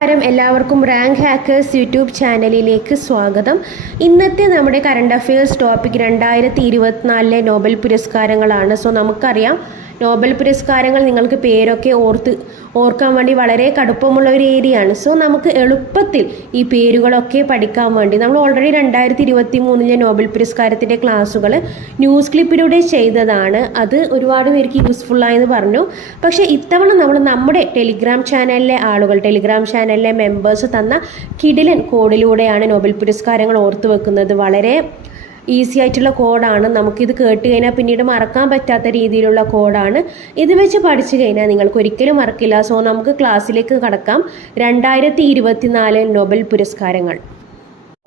നമസ്കാരം. എല്ലാവർക്കും rank hackers YouTube ചാനലിലേക്ക് സ്വാഗതം. ഇന്നത്തെ നമ്മുടെ കറണ്ട് അഫയേഴ്സ് ടോപ്പിക് രണ്ടായിരത്തി ഇരുപത്തിനാലിലെ നോബൽ പുരസ്കാരങ്ങളാണ്. സോ നമുക്കറിയാം നോബൽ പുരസ്കാരങ്ങൾ നിങ്ങൾക്ക് പേരൊക്കെ ഓർത്ത് ഓർക്കാൻ വേണ്ടി വളരെ കടുപ്പമുള്ള ഒരു ഏരിയയാണ്. സോ നമുക്ക് എളുപ്പത്തിൽ ഈ പേരുകളൊക്കെ പഠിക്കാൻ വേണ്ടി നമ്മൾ ഓൾറെഡി രണ്ടായിരത്തി ഇരുപത്തി മൂന്നിലെ നോബൽ പുരസ്കാരത്തിന്റെ ക്ലാസ്സുകൾ ന്യൂസ് ക്ലിപ്പിലൂടെ ചെയ്തതാണ്. അത് ഒരുപാട് പേർക്ക് യൂസ്ഫുള്ളായെന്ന് പറഞ്ഞു. പക്ഷേ ഇത്തവണ നമ്മൾ നമ്മുടെ ടെലിഗ്രാം ചാനലിലെ ആളുകൾ ടെലിഗ്രാം ചാനലിലെ മെമ്പേഴ്സ് തന്ന കിടിലൻ കോഡിലൂടെയാണ് നോബൽ പുരസ്കാരങ്ങൾ ഓർത്തു വെക്കുന്നത്. വളരെ ഈസി ആയിട്ടുള്ള കോഡാണ്. നമുക്കിത് കേട്ട് കഴിഞ്ഞാൽ പിന്നീട് മറക്കാൻ പറ്റാത്ത രീതിയിലുള്ള കോഡാണ്. ഇത് വെച്ച് പഠിച്ചു കഴിഞ്ഞാൽ നിങ്ങൾക്ക് ഒരിക്കലും മറക്കില്ല. സോ നമുക്ക് ക്ലാസ്സിലേക്ക് കടക്കാം. രണ്ടായിരത്തി നൊബൽ പുരസ്കാരങ്ങൾ.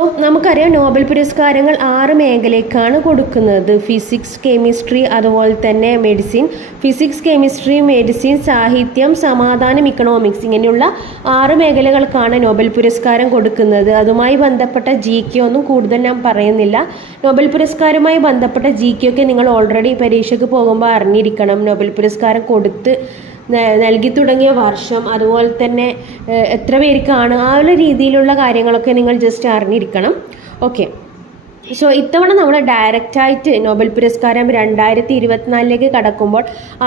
നമുക്കറിയാം നോബൽ പുരസ്കാരങ്ങൾ ആറ് മേഖലയ്ക്കാണ് കൊടുക്കുന്നത്. ഫിസിക്സ് കെമിസ്ട്രി അതുപോലെ തന്നെ മെഡിസിൻ. ഫിസിക്സ് കെമിസ്ട്രി മെഡിസിൻ സാഹിത്യം സമാധാനം ഇക്കണോമിക്സ് ഇങ്ങനെയുള്ള ആറ് മേഖലകൾക്കാണ് നോബൽ പുരസ്കാരം കൊടുക്കുന്നത്. അതുമായി ബന്ധപ്പെട്ട ജി കെ ഒന്നും കൂടുതൽ ഞാൻ പറയുന്നില്ല. നോബൽ പുരസ്കാരവുമായി ബന്ധപ്പെട്ട ജി കെ ഒക്കെ നിങ്ങൾ ഓൾറെഡി പരീക്ഷയ്ക്ക് പോകുമ്പോൾ അറിഞ്ഞിരിക്കണം. നോബൽ പുരസ്കാരം കൊടുത്ത് നൽകി തുടങ്ങിയ വർഷം അതുപോലെ തന്നെ എത്ര പേർക്കാണ് ആ ഒരു രീതിയിലുള്ള കാര്യങ്ങളൊക്കെ നിങ്ങൾ ജസ്റ്റ് അറിഞ്ഞിരിക്കണം. ഓക്കെ സോ ഇത്തവണ നമ്മൾ ഡയറക്റ്റായിട്ട് നോബൽ പുരസ്കാരം രണ്ടായിരത്തി ഇരുപത്തിനാലിലേക്ക് കടക്കുമ്പോൾ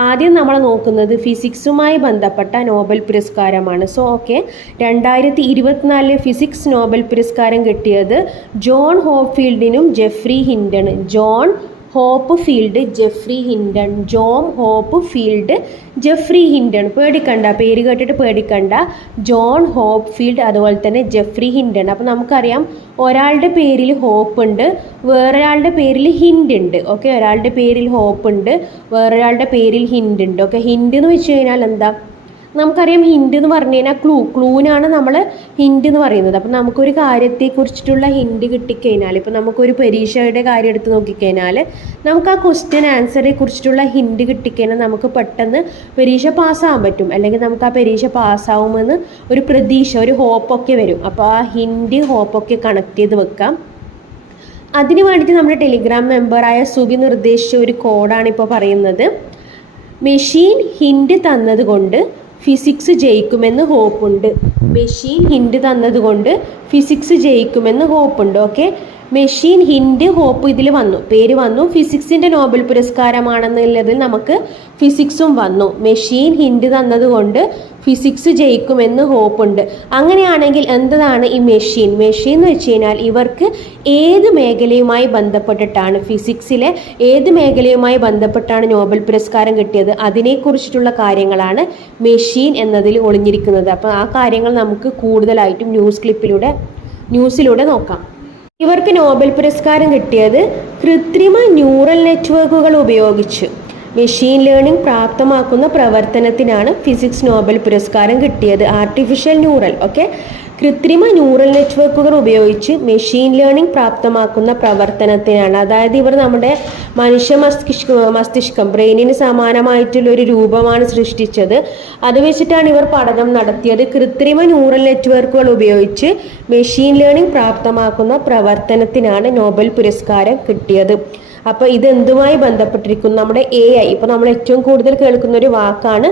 ആദ്യം നമ്മൾ നോക്കുന്നത് ഫിസിക്സുമായി ബന്ധപ്പെട്ട നോബൽ പുരസ്കാരമാണ്. സോ ഓക്കെ രണ്ടായിരത്തി ഇരുപത്തിനാലിലെ ഫിസിക്സ് നോബൽ പുരസ്കാരം കിട്ടിയത് John ഹോഫീൽഡിനും Geoffrey Hinton John Hopfield Geoffrey Hinton John Hopfield Geoffrey Hinton പേടിക്കണ്ട പേര് കേട്ടിട്ട് പേടിക്കണ്ട. ജോൺ ഹോപ്പ് ഫീൽഡ് അതുപോലെ തന്നെ ജെഫ്രി ഹിൻഡൺ അപ്പോൾ നമുക്കറിയാം ഒരാളുടെ പേരിൽ ഹോപ്പ് ഉണ്ട് വേറൊരാളുടെ പേരിൽ ഹിൻഡ് ഉണ്ട്. ഓക്കെ ഒരാളുടെ പേരിൽ ഹോപ്പ് ഉണ്ട് വേറൊരാളുടെ പേരിൽ ഹിൻഡ് ഉണ്ട്. ഓക്കെ ഹിൻഡ് എന്ന് വെച്ച് കഴിഞ്ഞാൽ എന്താ? നമുക്കറിയാം ഹിൻഡ് എന്ന് പറഞ്ഞു കഴിഞ്ഞാൽ ക്ലൂ ക്ലൂവിനാണ് നമ്മൾ ഹിൻഡ് എന്ന് പറയുന്നത്. അപ്പം നമുക്കൊരു കാര്യത്തെക്കുറിച്ചിട്ടുള്ള ഹിൻഡ് കിട്ടിക്കഴിഞ്ഞാൽ ഇപ്പം നമുക്കൊരു പരീക്ഷയുടെ കാര്യം എടുത്ത് നോക്കിക്കഴിഞ്ഞാൽ നമുക്ക് ആ ക്വസ്റ്റ്യൻ ആൻസറെ കുറിച്ചിട്ടുള്ള ഹിൻഡ് കിട്ടിക്കഴിഞ്ഞാൽ നമുക്ക് പെട്ടെന്ന് പരീക്ഷ പാസ്സാകാൻ പറ്റും. അല്ലെങ്കിൽ നമുക്ക് ആ പരീക്ഷ പാസ്സാവുമെന്ന് ഒരു പ്രതീക്ഷ ഒരു ഹോപ്പൊക്കെ വരും. അപ്പോൾ ആ ഹിൻഡ് ഹോപ്പൊക്കെ കണക്ട് ചെയ്ത് വെക്കാം. അതിന് വേണ്ടിയിട്ട് നമ്മുടെ ടെലിഗ്രാം മെമ്പറായ സുബി നിർദ്ദേശിച്ച ഒരു കോഡാണ് ഇപ്പോൾ പറയുന്നത്. മെഷീൻ ഹിൻഡ് തന്നതുകൊണ്ട് ഫിസിക്സ് ജയിക്കുമെന്ന് ഹോപ്പുണ്ട്. മെഷീൻ ഹിൻഡ് തന്നതുകൊണ്ട് ഫിസിക്സ് ജയിക്കുമെന്ന് ഹോപ്പുണ്ട്. ഓക്കെ? മെഷീൻ ഹിൻഡ് ഹോപ്പ് ഇതിൽ വന്നു. പേര് വന്നു ഫിസിക്സിന്റെ നോബൽ പുരസ്കാരമാണെന്നുള്ളതിൽ നമുക്ക് ഫിസിക്സും വന്നു. മെഷീൻ ഹിൻഡ് തന്നതുകൊണ്ട് ഫിസിക്സ് ജയിക്കുമെന്ന് ഹോപ്പുണ്ട് അങ്ങനെയാണെങ്കിൽ എന്താണ് ഈ മെഷീൻ മെഷീൻ എന്ന് വെച്ച് കഴിഞ്ഞാൽ ഇവർക്ക് ഏത് മേഖലയുമായി ബന്ധപ്പെട്ടിട്ടാണ് ഫിസിക്സിലെ ഏത് മേഖലയുമായി ബന്ധപ്പെട്ടാണ് നോബൽ പുരസ്കാരം കിട്ടിയത്? അതിനെക്കുറിച്ചിട്ടുള്ള കാര്യങ്ങളാണ് മെഷീൻ എന്നതിൽ ഒളിഞ്ഞിരിക്കുന്നത്. അപ്പോൾ ആ കാര്യങ്ങൾ നമുക്ക് കൂടുതലായിട്ടും ന്യൂസ് ക്ലിപ്പിലൂടെ ന്യൂസിലൂടെ നോക്കാം. ഇവർക്ക് നോബൽ പുരസ്കാരം കിട്ടിയത് കൃത്രിമ ന്യൂറൽ നെറ്റ്വർക്കുകൾ ഉപയോഗിച്ച്. മെഷീൻ ലേണിംഗ് പ്രാപ്തമാക്കുന്ന പ്രവർത്തനത്തിനാണ് ഫിസിക്സ് നോബൽ പുരസ്കാരം കിട്ടിയത്. ആർട്ടിഫിഷ്യൽ ന്യൂറൽ ഓക്കെ കൃത്രിമ ന്യൂറൽ നെറ്റ്വർക്കുകൾ ഉപയോഗിച്ച് മെഷീൻ ലേണിംഗ് പ്രാപ്തമാക്കുന്ന പ്രവർത്തനത്തിനാണ്. അതായത് ഇവർ നമ്മുടെ മനുഷ്യ മസ്തിഷ്ക മസ്തിഷ്കം ബ്രെയിനിന് സമാനമായിട്ടുള്ള ഒരു രൂപമാണ് സൃഷ്ടിച്ചത്. അത് വെച്ചിട്ടാണ് ഇവർ പഠനം നടത്തിയത്. കൃത്രിമ ന്യൂറൽ നെറ്റ്വർക്കുകൾ ഉപയോഗിച്ച് മെഷീൻ ലേണിംഗ് പ്രാപ്തമാക്കുന്ന പ്രവർത്തനത്തിനാണ് നോബൽ പുരസ്കാരം കിട്ടിയത്. അപ്പോൾ ഇത് എന്തുമായി ബന്ധപ്പെട്ടിരിക്കുന്നു? നമ്മുടെ എ ഐ ഇപ്പോൾ നമ്മൾ ഏറ്റവും കൂടുതൽ കേൾക്കുന്ന ഒരു വാക്കാണ്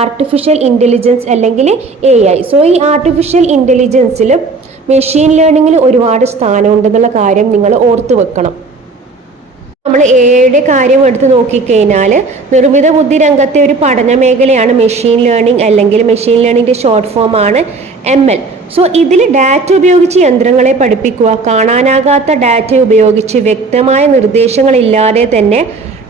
ആർട്ടിഫിഷ്യൽ ഇന്റലിജൻസ് അല്ലെങ്കിൽ എ ഐ സോ ഈ ആർട്ടിഫിഷ്യൽ ഇന്റലിജൻസിൽ മെഷീൻ ലേണിങ്ങിൽ ഒരുപാട് സ്ഥാനമുണ്ടെന്നുള്ള കാര്യം നിങ്ങൾ ഓർത്തു വെക്കണം. നമ്മൾ എയുടെ കാര്യം എടുത്ത് നോക്കിക്കഴിഞ്ഞാൽ നിർമ്മിത ബുദ്ധി രംഗത്തെ ഒരു പഠന മേഖലയാണ് മെഷീൻ ലേണിംഗ് അല്ലെങ്കിൽ മെഷീൻ ലേണിംഗിന്റെ ഷോർട്ട് ഫോമാണ് എം എൽ സോ ഇതിൽ ഡാറ്റ ഉപയോഗിച്ച് യന്ത്രങ്ങളെ പഠിപ്പിക്കുക കാണാനാകാത്ത ഡാറ്റ ഉപയോഗിച്ച് വ്യക്തമായ നിർദ്ദേശങ്ങളില്ലാതെ തന്നെ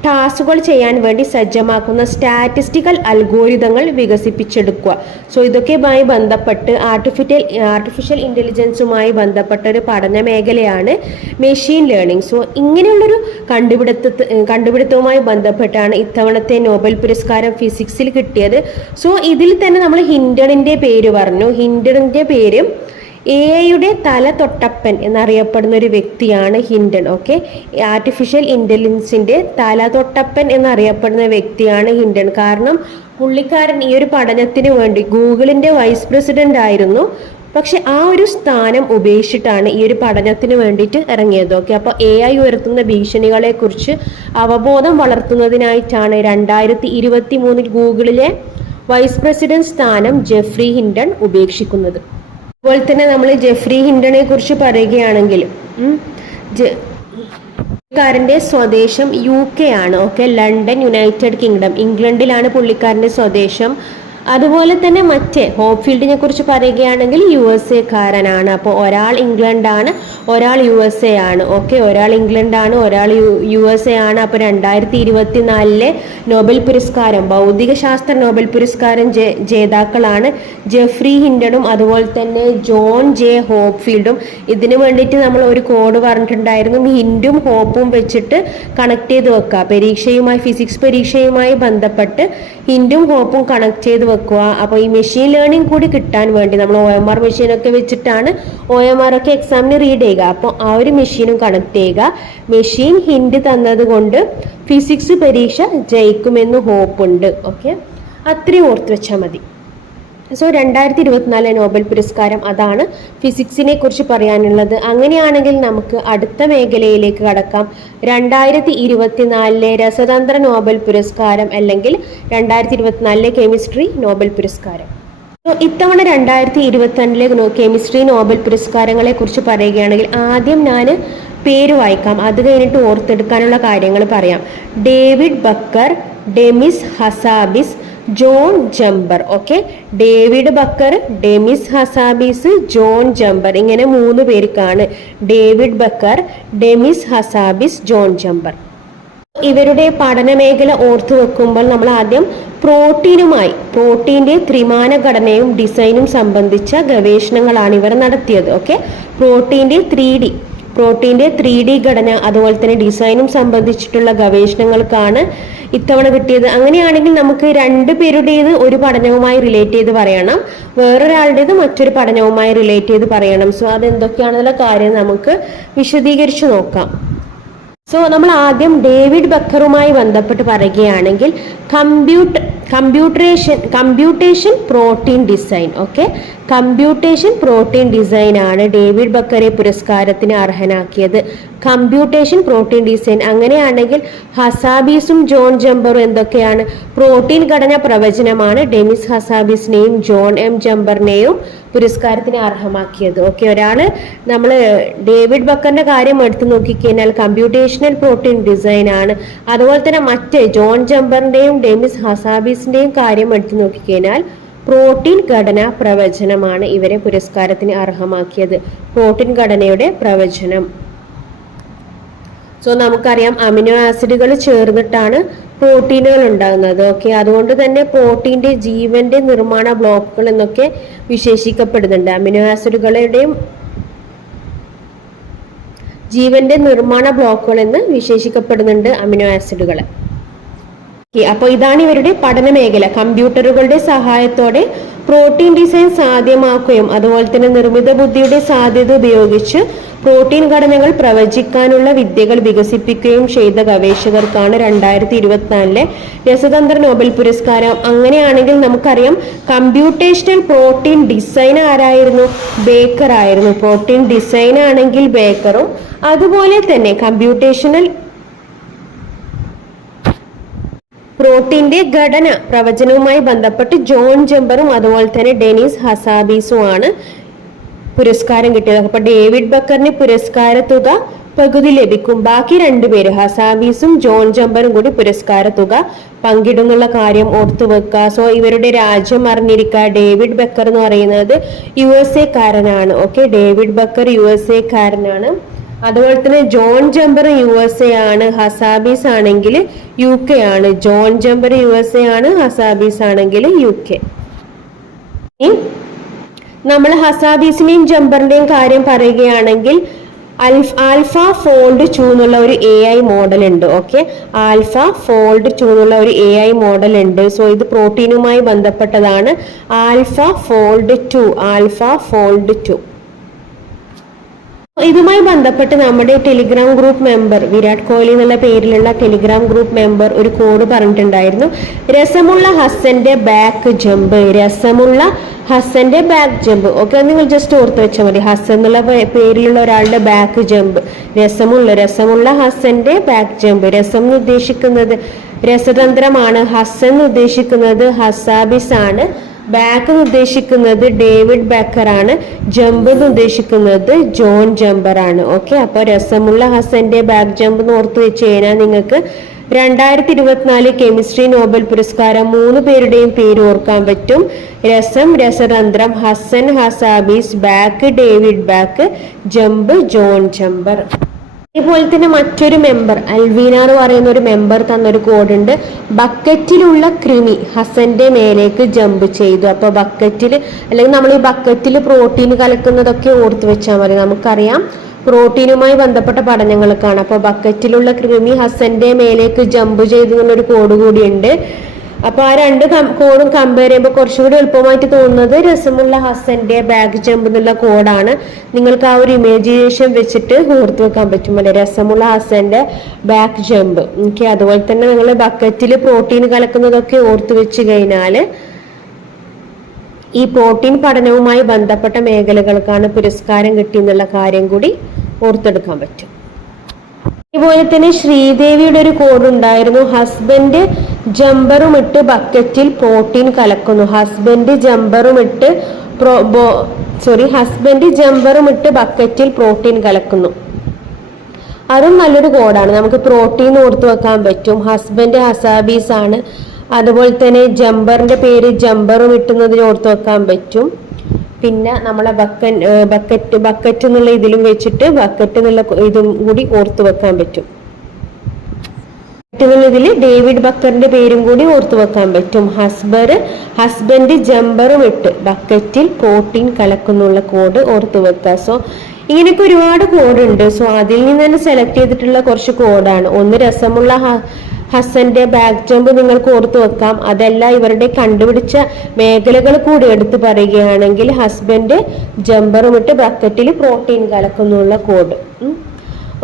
ടാസ്കുകൾ ചെയ്യാൻ വേണ്ടി സജ്ജമാക്കുന്ന സ്റ്റാറ്റിസ്റ്റിക്കൽ അൽഗോരിതങ്ങൾ വികസിപ്പിച്ചെടുക്കുക. സോ ഇതൊക്കെയുമായി ബന്ധപ്പെട്ട് ആർട്ടിഫിഷ്യൽ ആർട്ടിഫിഷ്യൽ ഇന്റലിജൻസുമായി ബന്ധപ്പെട്ട ഒരു പഠന മേഖലയാണ് മെഷീൻ ലേണിംഗ് സോ ഇങ്ങനെയുള്ളൊരു കണ്ടുപിടുത്ത കണ്ടുപിടുത്തവുമായി ബന്ധപ്പെട്ടാണ് ഇത്തവണത്തെ നോബൽ പുരസ്കാരം ഫിസിക്സിൽ കിട്ടിയത്. സോ ഇതിൽ തന്നെ നമ്മൾ ഹിൻഡണിന്റെ പേര് പറഞ്ഞു. ഹിൻഡണിന്റെ പേര് എ ഐയുടെ തല തൊട്ടപ്പൻ എന്നറിയപ്പെടുന്ന ഒരു വ്യക്തിയാണ് ഹിൻഡൻ ഓക്കെ ആർട്ടിഫിഷ്യൽ ഇന്റലിജൻസിന്റെ തല തൊട്ടപ്പൻ എന്നറിയപ്പെടുന്ന വ്യക്തിയാണ് ഹിൻഡൻ. കാരണം പുള്ളിക്കാരൻ ഈ ഒരു പഠനത്തിന് വേണ്ടി ഗൂഗിളിന്റെ വൈസ് പ്രസിഡന്റ് ആയിരുന്നു. പക്ഷെ ആ ഒരു സ്ഥാനം ഉപേക്ഷിച്ചിട്ടാണ് ഈ ഒരു പഠനത്തിന് വേണ്ടിയിട്ട് ഇറങ്ങിയത് ഓക്കെ അപ്പോൾ എ ഐ ഉയർത്തുന്ന ഭീഷണികളെക്കുറിച്ച് അവബോധം വളർത്തുന്നതിനായിട്ടാണ് രണ്ടായിരത്തി ഇരുപത്തി മൂന്നിൽ ഗൂഗിളിലെ വൈസ് പ്രസിഡന്റ് സ്ഥാനം ജെഫ്രി ഹിൻഡൺ ഉപേക്ഷിക്കുന്നത്. അതുപോലെ തന്നെ നമ്മൾ ജെഫ്രി ഹിൻഡനെ കുറിച്ച് പറയുകയാണെങ്കിൽ പുള്ളിക്കാരന്റെ സ്വദേശം യു കെ ആണ്. Okay London United Kingdom. ഇംഗ്ലണ്ടിലാണ് പുള്ളിക്കാരന്റെ സ്വദേശം. അതുപോലെ തന്നെ മറ്റേ ഹോപ്പ്ഫീൽഡിനെ കുറിച്ച് പറയുകയാണെങ്കിൽ യു എസ് എ കാരനാണ്. അപ്പോൾ ഒരാൾ ഇംഗ്ലണ്ടാണ് ഒരാൾ യു എസ് എ ആണ്. ഓക്കെ ഒരാൾ ഇംഗ്ലണ്ടാണ് ഒരാൾ യു എസ് എ ആണ്. അപ്പോൾ രണ്ടായിരത്തി ഇരുപത്തി നാലിലെ നോബൽ പുരസ്കാരം ഭൗതിക ശാസ്ത്ര നോബൽ പുരസ്കാരം ജേതാക്കളാണ് ജെഫ്രി ഹിൻഡനും അതുപോലെ തന്നെ ജോൺ ജെ ഹോപ്പ്ഫീൽഡും ഇതിന് വേണ്ടിയിട്ട് നമ്മൾ ഒരു കോഡ് പറഞ്ഞിട്ടുണ്ടായിരുന്നു. ഹിൻഡും ഹോപ്പും വെച്ചിട്ട് കണക്ട് ചെയ്ത് വെക്കുക. പരീക്ഷയുമായി ഫിസിക്സ് പരീക്ഷയുമായി ബന്ധപ്പെട്ട് ഹിൻഡും ഹോപ്പും കണക്ട് ചെയ്ത് അപ്പോൾ ഈ മെഷീൻ ലേണിംഗ് കൂടി കിട്ടാൻ വേണ്ടി നമ്മൾ ഒ എം ആർ മെഷീനൊക്കെ വെച്ചിട്ടാണ് ഒ എം ആർ ഒക്കെ എക്സാമിന് റീഡ് ചെയ്യുക. അപ്പോൾ ആ ഒരു മെഷീനും കണക്ട് ചെയ്യുക. മെഷീൻ ഹിൻഡ് തന്നത് കൊണ്ട് ഫിസിക്സ് പരീക്ഷ ജയിക്കുമെന്ന് ഹോപ്പുണ്ട് ഓക്കെ അത്രയും ഓർത്ത് വെച്ചാൽ മതി. സോ രണ്ടായിരത്തി ഇരുപത്തിനാല് നോബൽ പുരസ്കാരം അതാണ് ഫിസിക്സിനെ കുറിച്ച് പറയാനുള്ളത്. അങ്ങനെയാണെങ്കിൽ നമുക്ക് അടുത്ത മേഖലയിലേക്ക് കടക്കാം. രണ്ടായിരത്തി ഇരുപത്തിനാലിലെ രസതന്ത്ര നോബൽ പുരസ്കാരം അല്ലെങ്കിൽ രണ്ടായിരത്തി ഇരുപത്തിനാലിലെ കെമിസ്ട്രി നോബൽ പുരസ്കാരം. ഇത്തവണ രണ്ടായിരത്തി ഇരുപത്തിരണ്ടിലെ കെമിസ്ട്രി നോബൽ പുരസ്കാരങ്ങളെ കുറിച്ച് പറയുകയാണെങ്കിൽ ആദ്യം ഞാൻ പേര് വായിക്കാം. അത് കഴിഞ്ഞിട്ട് ഓർത്തെടുക്കാനുള്ള കാര്യങ്ങൾ പറയാം. David Baker Demis Hassabis John Jumper okay David Baker Demis Hassabis John Jumper. ഇങ്ങനെ മൂന്ന് പേർക്കാണ് David Baker Demis Hassabis John Jumper. ഇവരുടെ പഠന മേഖല ഓർത്തു വെക്കുമ്പോൾ നമ്മൾ ആദ്യം പ്രോട്ടീനുമായി പ്രോട്ടീന്റെ ത്രിമാന ഘടനയും ഡിസൈനും സംബന്ധിച്ച ഗവേഷണങ്ങളാണ് ഇവർ നടത്തിയത് ഓക്കെ പ്രോട്ടീന്റെ ത്രീ ഡി പ്രോട്ടീന്റെ ത്രീ ഡി ഘടന അതുപോലെ തന്നെ ഡിസൈനും സംബന്ധിച്ചിട്ടുള്ള ഗവേഷണങ്ങൾക്കാണ് ഇത്തവണ കിട്ടിയത്. അങ്ങനെയാണെങ്കിൽ നമുക്ക് രണ്ട് പേരുടേത് ഒരു പഠനവുമായി റിലേറ്റ് ചെയ്ത് പറയണം. വേറൊരാളുടേത് മറ്റൊരു പഠനവുമായി റിലേറ്റ് ചെയ്ത് പറയണം. സോ അതെന്തൊക്കെയാണെന്നുള്ള കാര്യം നമുക്ക് വിശദീകരിച്ചു നോക്കാം. സോ നമ്മൾ ആദ്യം ഡേവിഡ് ബക്കറുമായി ബന്ധപ്പെട്ട് പറയുകയാണെങ്കിൽ compute computation computation protein design. Okay computation protein design ആണ് ഡേവിഡ് ബക്കറെ പുരസ്കാരത്തിന് അർഹനാക്കിയത്. കമ്പ്യൂട്ടേഷൻ പ്രോട്ടീൻ ഡിസൈൻ അങ്ങനെയാണെങ്കിൽ ഹസാബീസും ജോൺ ജംബറും എന്തൊക്കെയാണ്? പ്രോട്ടീൻ ഘടന പ്രവചനമാണ്. ഡെമിസ് ഹസാബീസിനെയും ജോൺ എം ജംബറിനെയും പുരസ്കാരത്തിന് അർഹമാക്കിയത്. ഓക്കെ ഒരാൾ നമ്മൾ ഡേവിഡ് ബക്കറിന്റെ കാര്യം എടുത്തു നോക്കിക്കഴിഞ്ഞാൽ കമ്പ്യൂട്ടേഷണൽ പ്രോട്ടീൻ ഡിസൈൻ ആണ് അതുപോലെ തന്നെ മറ്റ് ജോൺ ജംബറിന്റെയും ഡെമിസ് ഹസാബീസിന്റെയും കാര്യം എടുത്തു നോക്കിക്കഴിഞ്ഞാൽ പ്രോട്ടീൻ ഘടന പ്രവചനമാണ് ഇവരെ പുരസ്കാരത്തിന് അർഹമാക്കിയത്. പ്രോട്ടീൻ ഘടനയുടെ പ്രവചനം. സോ നമുക്കറിയാം അമിനോ ആസിഡുകൾ ചേർന്നിട്ടാണ് പ്രോട്ടീനുകൾ ഉണ്ടാകുന്നത്. ഓക്കെ അതുകൊണ്ട് തന്നെ പ്രോട്ടീന്റെ ജീവന്റെ നിർമ്മാണ ബ്ലോക്കുകൾ എന്നൊക്കെ വിശേഷിക്കപ്പെടുന്നുണ്ട്. അമിനോ ആസിഡുകളുടെയും ജീവന്റെ നിർമ്മാണ ബ്ലോക്കുകൾ എന്ന് വിശേഷിക്കപ്പെടുന്നുണ്ട് അമിനോ ആസിഡുകൾ. അപ്പോൾ ഇതാണ് ഇവരുടെ പഠന മേഖല കമ്പ്യൂട്ടറുകളുടെ സഹായത്തോടെ പ്രോട്ടീൻ ഡിസൈൻ സാധ്യമാക്കുകയും അതുപോലെ തന്നെ നിർമ്മിത ബുദ്ധിയുടെ സാധ്യത ഉപയോഗിച്ച് പ്രോട്ടീൻ ഘടനകൾ പ്രവചിക്കാനുള്ള വിദ്യകൾ വികസിപ്പിക്കുകയും ചെയ്ത ഗവേഷകർക്കാണ് രണ്ടായിരത്തി ഇരുപത്തിനാലിലെ രസതന്ത്ര നോബൽ പുരസ്കാരം. അങ്ങനെയാണെങ്കിൽ നമുക്കറിയാം കമ്പ്യൂട്ടേഷണൽ പ്രോട്ടീൻ ഡിസൈൻ ആരായിരുന്നു? ബേക്കർ ആയിരുന്നു പ്രോട്ടീൻ ഡിസൈൻ ആണെങ്കിൽ ബേക്കറും അതുപോലെ തന്നെ കമ്പ്യൂട്ടേഷണൽ പ്രോട്ടീന്റെ ഘടന പ്രവചനവുമായി ബന്ധപ്പെട്ട് ജോൺ ജംബറും അതുപോലെ തന്നെ ഡെനീസ് ഹസാബീസും ആണ് പുരസ്കാരം കിട്ടിയത്. അപ്പൊ ഡേവിഡ് ബക്കറിന് പുരസ്കാര തുക പകുതി ലഭിക്കും. ബാക്കി രണ്ടുപേര് ഹസാബീസും ജോൺ ജംബറും കൂടി പുരസ്കാര തുക പങ്കിടുന്നുള്ള കാര്യം ഓർത്തു വെക്കുക. സോ ഇവരുടെ രാജ്യം അറിഞ്ഞിരിക്കുക. ഡേവിഡ് ബക്കർ എന്ന് പറയുന്നത് U S A കാരനാണ്. Okay David Baker U S A കാരനാണ്. അതുപോലെ തന്നെ John Jumper U S A ആണ് ഹസാബീസ് ആണെങ്കിൽ യു കെ ആണ്. John Jumper U S A ആണ് ഹസാബീസ് ആണെങ്കിൽ യു കെ നമ്മൾ ഹസാബീസിനെയും ജംബറിന്റെയും കാര്യം പറയുകയാണെങ്കിൽ അൽഫ് ആൽഫ ഫോൾഡ് ടു എന്നുള്ള ഒരു എ ഐ മോഡൽ ഉണ്ട് ഓക്കെ ആൽഫ ഫോൾഡ് ടു എന്നുള്ള ഒരു എ ഐ മോഡൽ ഉണ്ട്. സോ ഇത് പ്രോട്ടീനുമായി ബന്ധപ്പെട്ടതാണ്. AlphaFold two AlphaFold two ഇതുമായി ബന്ധപ്പെട്ട് നമ്മുടെ Telegram group member Virat Kohli എന്നുള്ള പേരിലുള്ള ടെലിഗ്രാം ഗ്രൂപ്പ് മെമ്പർ ഒരു കോഡ് പറഞ്ഞിട്ടുണ്ടായിരുന്നു. രസമുള്ള ഹസ്സന്റെ ബാക്ക് ജമ്പ് രസമുള്ള ഹസന്റെ ബാക്ക് ജമ്പ് ഓക്കെ നിങ്ങൾ ജസ്റ്റ് ഓർത്ത് വെച്ചാൽ മതി. ഹസൻ എന്നുള്ള പേരിലുള്ള ഒരാളുടെ ബാക്ക് ജമ്പ് രസമുള്ള രസമുള്ള ഹസന്റെ ബാക്ക് ജമ്പ് രസം എന്ന് ഉദ്ദേശിക്കുന്നത് രസതന്ത്രമാണ്. ഹസൻ എന്ന് ഉദ്ദേശിക്കുന്നത് ഹസാബിസ് ആണ് ബാക്ക് നിർദ്ദേശിക്കുന്നത് ഡേവിഡ് ബാക്കറാണ് ജമ്പ് നിർദ്ദേശിക്കുന്നത് ജോൺ ജമ്പറാണ് ഓക്കെ അപ്പൊ രസമുള്ള ഹസന്റെ ബാക്ക് ജമ്പ് എന്ന് ഓർത്ത് വെച്ച് കഴിഞ്ഞാൽ നിങ്ങൾക്ക് രണ്ടായിരത്തി ഇരുപത്തിനാല് കെമിസ്ട്രി നോബൽ പുരസ്കാരം മൂന്ന് പേരുടെയും പേര് ഓർക്കാൻ പറ്റും. രസം രസതന്ത്രം Hassan Hassabis back David back jump John jumper അതുപോലെ തന്നെ മറ്റൊരു മെമ്പർ അൽവീന എന്ന് പറയുന്ന ഒരു മെമ്പർ തന്നൊരു കോഡ് ഉണ്ട്. ബക്കറ്റിലുള്ള കൃമി ഹസന്റെ മേലേക്ക് ജമ്പ് ചെയ്തു. അപ്പോൾ ബക്കറ്റിൽ അല്ലെങ്കിൽ നമ്മൾ ഈ ബക്കറ്റിൽ പ്രോട്ടീൻ കലക്കുന്നതൊക്കെ ഓർത്ത് വെച്ചാൽ മതി. നമുക്കറിയാം പ്രോട്ടീനുമായി ബന്ധപ്പെട്ട പഠനങ്ങൾക്കാണ് അപ്പോൾ ബക്കറ്റിലുള്ള കൃമി ഹസന്റെ മേലേക്ക് ജമ്പ് ചെയ്തു എന്നൊരു കോഡ് കൂടിയുണ്ട് അപ്പൊ ആ രണ്ട് കോഡും കമ്പയർ ചെയ്യുമ്പോൾ കുറച്ചും കൂടി എളുപ്പമായിട്ട് തോന്നുന്നത് രസമുള്ള ഹസന്റെ ബാഗ് ജമ്പ് എന്നുള്ള കോഡാണ്. നിങ്ങൾക്ക് ആ ഒരു ഇമേജിനേഷൻ വെച്ചിട്ട് ഓർത്ത് വെക്കാൻ പറ്റും. അല്ലെ രസമുള്ള ഹസന്റെ ബാക്ക് ജമ്പ് ഓക്കെ അതുപോലെ തന്നെ നിങ്ങൾ ബക്കറ്റിൽ പ്രോട്ടീൻ കലക്കുന്നതൊക്കെ ഓർത്ത് വെച്ച് കഴിഞ്ഞാൽ ഈ പ്രോട്ടീൻ പഠനവുമായി ബന്ധപ്പെട്ട മേഖലകൾക്കാണ് പുരസ്കാരം കിട്ടിയെന്നുള്ള കാര്യം കൂടി ഓർത്തെടുക്കാൻ പറ്റും. അതുപോലെ തന്നെ ശ്രീദേവിയുടെ ഒരു കോഡ് ഉണ്ടായിരുന്നു ഹസ്ബൻഡ് ജമ്പറും ഇട്ട് ബക്കറ്റിൽ പ്രോട്ടീൻ കലക്കുന്നു. ഹസ്ബൻഡ് ജമ്പറും ഇട്ട് സോറി ഹസ്ബൻഡ് ജമ്പറും ഇട്ട് ബക്കറ്റിൽ പ്രോട്ടീൻ കലക്കുന്നു. അതും നല്ലൊരു കോഡാണ് നമുക്ക് പ്രോട്ടീൻ ഓർത്തു വെക്കാൻ പറ്റും. ഹസ്ബൻഡ് ഹസാബീസ് ആണ് അതുപോലെ തന്നെ ജമ്പറിന്റെ പേര് ജമ്പറും ഇട്ടുന്നതിന് ഓർത്ത് വെക്കാൻ പറ്റും. പിന്നെ നമ്മളെ ബക്കൻ ബക്കറ്റ് ബക്കറ്റ് എന്നുള്ള ഇതിലും വെച്ചിട്ട് ബക്കറ്റ് എന്നുള്ള ഇതും കൂടി ഓർത്ത് വെക്കാൻ പറ്റും. ഇതിൽ ഡേവിഡ് ബക്കറിന്റെ പേരും കൂടി ഓർത്തു വെക്കാൻ പറ്റും. ഹസ്ബർ ഹസ്ബൻഡ് ജമ്പറും ഇട്ട് ബക്കറ്റിൽ പ്രോട്ടീൻ കലക്കുന്നുള്ള കോഡ് ഓർത്തു വെക്കുക. സോ ഇങ്ങനെയൊക്കെ ഒരുപാട് കോഡ് ഉണ്ട്. സോ അതിൽ നിന്ന് തന്നെ സെലക്ട് ചെയ്തിട്ടുള്ള കുറച്ച് കോഡാണ് ഒന്ന് രസമുള്ള ഹസന്റെ ബാക്ക് ജമ്പ് നിങ്ങൾക്ക് ഓർത്തു വെക്കാം. അതല്ല ഇവരുടെ കണ്ടുപിടിച്ച മേഖലകൾ കൂടി എടുത്തു പറയുകയാണെങ്കിൽ ഹസ്ബൻഡ് ജമ്പറും ഇട്ട് ബക്കറ്റിൽ പ്രോട്ടീൻ കലക്കുന്നുള്ള കോഡ്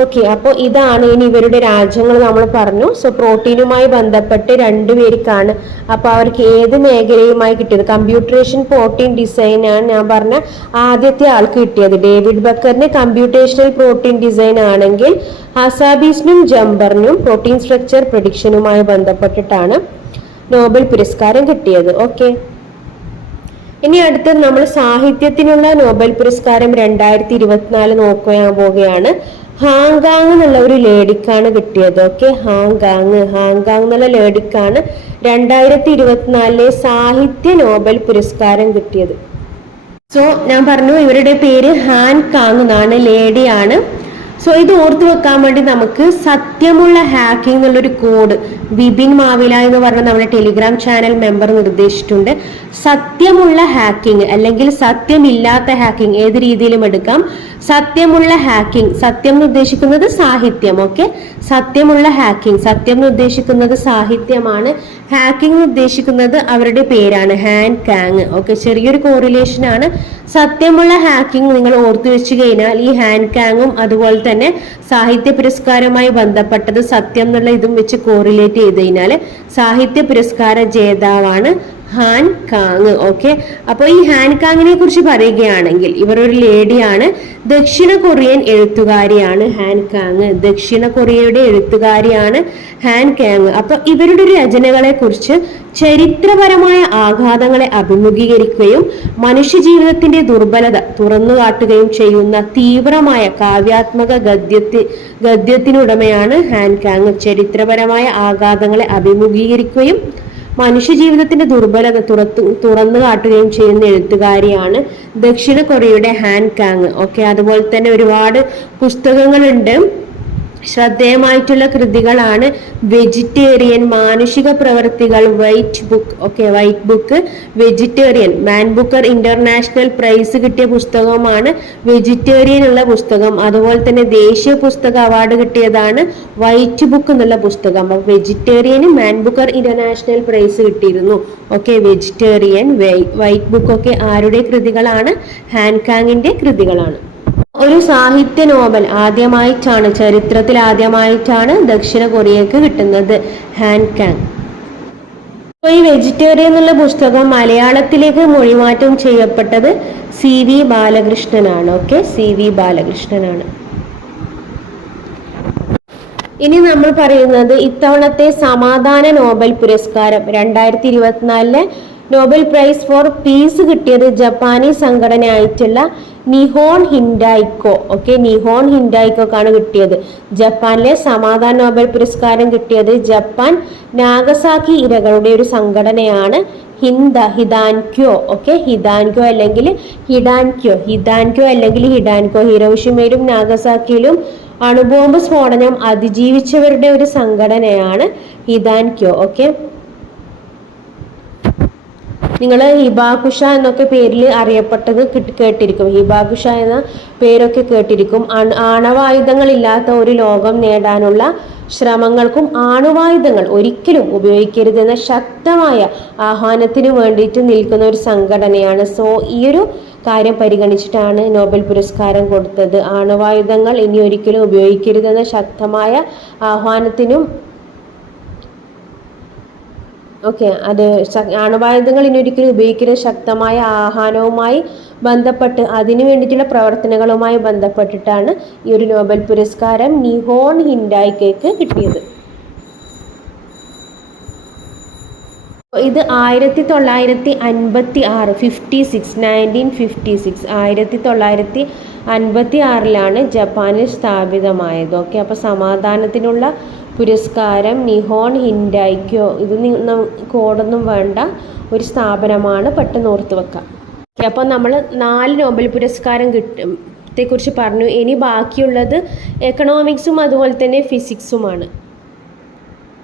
ഓക്കെ അപ്പോൾ ഇതാണ് ഇനി ഇവരുടെ രാജ്യങ്ങൾ നമ്മൾ പറഞ്ഞു. സോ പ്രോട്ടീനുമായി ബന്ധപ്പെട്ട് രണ്ടുപേർക്കാണ് അപ്പോൾ അവർക്ക് ഏത് മേഖലയുമായി കിട്ടിയത്? കമ്പ്യൂട്ടറേഷൻ പ്രോട്ടീൻ ഡിസൈൻ ആണ് ഞാൻ പറഞ്ഞ ആദ്യത്തെ ആൾക്ക് കിട്ടിയത്. ഡേവിഡ് ബക്കറിന് കമ്പ്യൂട്ടേഷണൽ പ്രോട്ടീൻ ഡിസൈൻ ആണെങ്കിൽ ഹസാബീസിനും ജംബറിനും പ്രോട്ടീൻ സ്ട്രക്ചർ പ്രഡിക്ഷനുമായി ബന്ധപ്പെട്ടിട്ടാണ് നോബൽ പുരസ്കാരം കിട്ടിയത്. ഓക്കെ ഇനി അടുത്തത് നമ്മൾ സാഹിത്യത്തിനുള്ള നോബൽ പുരസ്കാരം രണ്ടായിരത്തി ഇരുപത്തിനാല് നോക്കാൻ പോവുകയാണ്. ഹാങ്കാങ് എന്നുള്ള ഒരു ലേഡിക്കാണ് കിട്ടിയത്. ഓക്കെ? ഹാങ്കാങ് ഹാങ്കാങ് എന്നുള്ള ലേഡിക്കാണ് രണ്ടായിരത്തി ഇരുപത്തിനാലിലെ സാഹിത്യ നോബൽ പുരസ്കാരം കിട്ടിയത്. സോ ഞാൻ പറഞ്ഞു ഇവരുടെ പേര് ഹാൻ കാങ് എന്നാണ് ലേഡിയാണ്. സോ ഇത് ഓർത്തു വെക്കാൻ വേണ്ടി നമുക്ക് സത്യമുള്ള ഹാക്കിംഗ് എന്നുള്ളൊരു കോഡ് വിപിൻ മാവില എന്ന് പറഞ്ഞ നമ്മുടെ ടെലിഗ്രാം ചാനൽ മെമ്പർ നിർദ്ദേശിച്ചിട്ടുണ്ട്. സത്യമുള്ള ഹാക്കിംഗ് അല്ലെങ്കിൽ സത്യമില്ലാത്ത ഹാക്കിംഗ് ഏത് രീതിയിലും എടുക്കാം. സത്യമുള്ള ഹാക്കിംഗ് സത്യം എന്ന് സാഹിത്യം ഓക്കെ സത്യമുള്ള ഹാക്കിംഗ് സത്യം എന്ന് സാഹിത്യമാണ്. ഹാക്കിംഗ് ഉദ്ദേശിക്കുന്നത് അവരുടെ പേരാണ് ഹാൻഡ് കാങ് ഓക്കെ ചെറിയൊരു കോറിലേഷൻ ആണ്. സത്യമുള്ള ഹാക്കിംഗ് നിങ്ങൾ ഓർത്തു വെച്ച് കഴിഞ്ഞാൽ ഈ ഹാൻഡ് കാങ്ങും അതുപോലെ തന്നെ സാഹിത്യ പുരസ്കാരവുമായി ബന്ധപ്പെട്ടത് സത്യം എന്നുള്ള ഇതും വെച്ച് കോറിലേറ്റ് ചെയ്ത് കഴിഞ്ഞാൽ സാഹിത്യ പുരസ്കാര ജേതാവാണ് ഹാൻ കാങ് ഓക്കെ? അപ്പോൾ ഈ ഹാൻ കാങ്ങിനെ കുറിച്ച് പറയുകയാണെങ്കിൽ ഇവർ ഒരു ലേഡിയാണ്. ദക്ഷിണ കൊറിയൻ എഴുത്തുകാരിയാണ് ഹാൻ കാങ് ദക്ഷിണ കൊറിയയുടെ എഴുത്തുകാരിയാണ് ഹാൻ കാങ് അപ്പൊ ഇവരുടെ രചനകളെ കുറിച്ച് ചരിത്രപരമായ ആഘാതങ്ങളെ അഭിമുഖീകരിക്കുകയും മനുഷ്യജീവിതത്തിന്റെ ദുർബലത തുറന്നു കാട്ടുകയും ചെയ്യുന്ന തീവ്രമായ കാവ്യാത്മക ഗദ്യത്തി ഗദ്യത്തിനുടമയാണ് ഹാൻ കാങ് ചരിത്രപരമായ ആഘാതങ്ങളെ അഭിമുഖീകരിക്കുകയും മനുഷ്യജീവിതത്തിന്റെ ദുർബലത തുറത്തു തുറന്നു കാട്ടുകയും ചെയ്യുന്ന എഴുത്തുകാരിയാണ് ദക്ഷിണ കൊറിയയുടെ ഹാൻ കാങ്. ഓക്കെ അതുപോലെ തന്നെ ഒരുപാട് പുസ്തകങ്ങളുണ്ട്. ശ്രദ്ധേയമായിട്ടുള്ള കൃതികളാണ് വെജിറ്റേറിയൻ മാനുഷിക പ്രവർത്തികൾ white book okay white book vegetarian. Man Booker International Prize കിട്ടിയ പുസ്തകമാണ് വെജിറ്റേറിയൻ ഉള്ള പുസ്തകം. അതുപോലെ തന്നെ ദേശീയ പുസ്തക അവാർഡ് കിട്ടിയതാണ് വൈറ്റ് ബുക്ക് എന്നുള്ള പുസ്തകം. അപ്പൊ vegetarian Man Booker International Prize കിട്ടിയിരുന്നു. ഓക്കെ വെജിറ്റേറിയൻ വൈറ്റ് ബുക്ക് ഒക്കെ ആരുടെ കൃതികളാണ്? ഹാൻകാങ്ങിന്റെ കൃതികളാണ്. ഒരു സാഹിത്യ നോബൽ ആദ്യമായിട്ടാണ് ചരിത്രത്തിൽ ആദ്യമായിട്ടാണ് ദക്ഷിണ കൊറിയക്ക് കിട്ടുന്നത് ഹാൻ കാങ്. ഈ വെജിറ്റേറിയൻ എന്നുള്ള പുസ്തകം മലയാളത്തിലേക്ക് മൊഴിമാറ്റം ചെയ്യപ്പെട്ടത് സി വി ബാലകൃഷ്ണനാണ്. ഓക്കെ സി വി ബാലകൃഷ്ണനാണ്. ഇനി നമ്മൾ പറയുന്നത് ഇത്തവണത്തെ സമാധാന നോബൽ പുരസ്കാരം. രണ്ടായിരത്തി ഇരുപത്തിനാലിലെ നോബൽ പ്രൈസ് ഫോർ പീസ് കിട്ടിയത് ജപ്പാനീസ് സംഘടനയായിട്ടുള്ള നിഹോൺ ഹിൻഡായിക്കോ ഓക്കെ നിഹോൺ ഹിൻഡായിക്കോക്കാണ് കിട്ടിയത്. ജപ്പാനിലെ സമാധാന നോബൽ പുരസ്കാരം കിട്ടിയത് ജപ്പാൻ നാഗസാക്കി ഇരകളുടെ ഒരു സംഘടനയാണ് ഹിന്ദ ഹിദാൻക്യോ. ഓക്കെ ഹിദാൻക്യോ അല്ലെങ്കിൽ ഹിഡാൻക്യോ. ഹിദാൻക്യോ അല്ലെങ്കിൽ ഹിഡാൻക്യോ. ഹിരോഷിമയിലും നാഗസാക്കിയിലും അണുബോംബ് സ്ഫോടനം അതിജീവിച്ചവരുടെ ഒരു സംഘടനയാണ് ഹിദാൻക്യോ. ഓക്കെ നിങ്ങൾ ഹിബാകുഷ എന്നൊക്കെ പേരിൽ അറിയപ്പെട്ടത് കിട്ടി- കേട്ടിരിക്കും. ഹിബാകുഷ എന്ന പേരൊക്കെ കേട്ടിരിക്കും. ആണവായുധങ്ങൾ ഇല്ലാത്ത ഒരു ലോകം നേടാനുള്ള ശ്രമങ്ങൾക്കും ആണവായുധങ്ങൾ ഒരിക്കലും ഉപയോഗിക്കരുത് എന്ന ശക്തമായ ആഹ്വാനത്തിന് വേണ്ടിയിട്ട് നിൽക്കുന്ന ഒരു സംഘടനയാണ്. സോ ഈ ഒരു കാര്യം പരിഗണിച്ചിട്ടാണ് നോബൽ പുരസ്കാരം കൊടുത്തത്. ആണവായുധങ്ങൾ ഇനി ഒരിക്കലും ഉപയോഗിക്കരുതെന്ന ശക്തമായ ആഹ്വാനത്തിനും ഓക്കെ അത് അണുവായുധങ്ങൾ ഇനി ഒരിക്കലും ഉപയോഗിക്കുന്ന ശക്തമായ ആഹ്വാനവുമായി ബന്ധപ്പെട്ട് അതിനു വേണ്ടിയിട്ടുള്ള പ്രവർത്തനങ്ങളുമായി ബന്ധപ്പെട്ടിട്ടാണ് ഈ ഒരു നോബൽ പുരസ്കാരം നിഹോൺ ഹിൻഡായിക്കേക്ക് കിട്ടിയത്. ഇത് ആയിരത്തി തൊള്ളായിരത്തി അൻപത്തി ആറ് fifty six nineteen fifty six ആയിരത്തി തൊള്ളായിരത്തി അൻപത്തി ആറിലാണ് ജപ്പാനിൽ സ്ഥാപിതമായത്. ഓക്കെ അപ്പോൾ സമാധാനത്തിനുള്ള പുരസ്കാരം നിഹോൺ ഹിൻഡായിക്കോ. ഇത് കോടൊന്നും വേണ്ട. ഒരു സ്ഥാപനമാണ് പെട്ടെന്ന് ഓർത്ത് വെക്കാം. അപ്പോൾ നമ്മൾ നാല് നോബൽ പുരസ്കാരം കിട്ടും. ത്തെക്കുറിച്ച് പറഞ്ഞു. ഇനി ബാക്കിയുള്ളത് എക്കണോമിക്സും അതുപോലെ തന്നെ ഫിസിക്സുമാണ്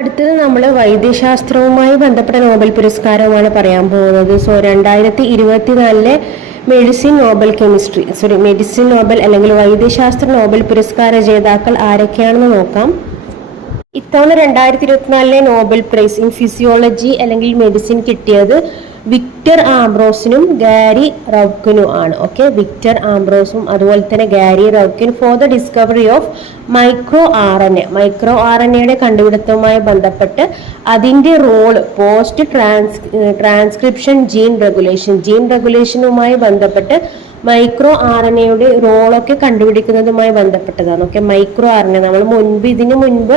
അടുത്തത് നമ്മൾ വൈദ്യശാസ്ത്രവുമായി ബന്ധപ്പെട്ട നോബൽ പുരസ്കാരവുമാണ് പറയാൻ പോകുന്നത്. സോ രണ്ടായിരത്തി ഇരുപത്തിനാലിലെ medicine Nobel chemistry sorry medicine Nobel അല്ലെങ്കിൽ വൈദ്യശാസ്ത്ര നോബൽ പുരസ്കാര ജേതാക്കൾ ആരൊക്കെയാണെന്ന് നോക്കാം. ഇത്തവണ രണ്ടായിരത്തി ഇരുപത്തിനാലിലെ നോബൽ പ്രൈസ് ഇൻ ഫിസിയോളജി അല്ലെങ്കിൽ മെഡിസിൻ കിട്ടിയത് വിക്ടർ ആംബ്രോസിനും ഗാരി റൗക്കിനും ആണ്. ഓക്കെ വിക്ടർ ആംബ്രോസും അതുപോലെ തന്നെ Gary Ruvkun for the discovery of micro R N A micro R N എയുടെ കണ്ടുപിടുത്തവുമായി ബന്ധപ്പെട്ട് അതിന്റെ role post trans transcription gene regulation gene റെഗുലേഷനുമായി ബന്ധപ്പെട്ട് മൈക്രോ ആർ എൻ എയുടെ റോളൊക്കെ കണ്ടുപിടിക്കുന്നതുമായി ബന്ധപ്പെട്ടതാണ്. Okay micro R N A നമ്മൾ മുൻപ് ഇതിനു മുൻപ്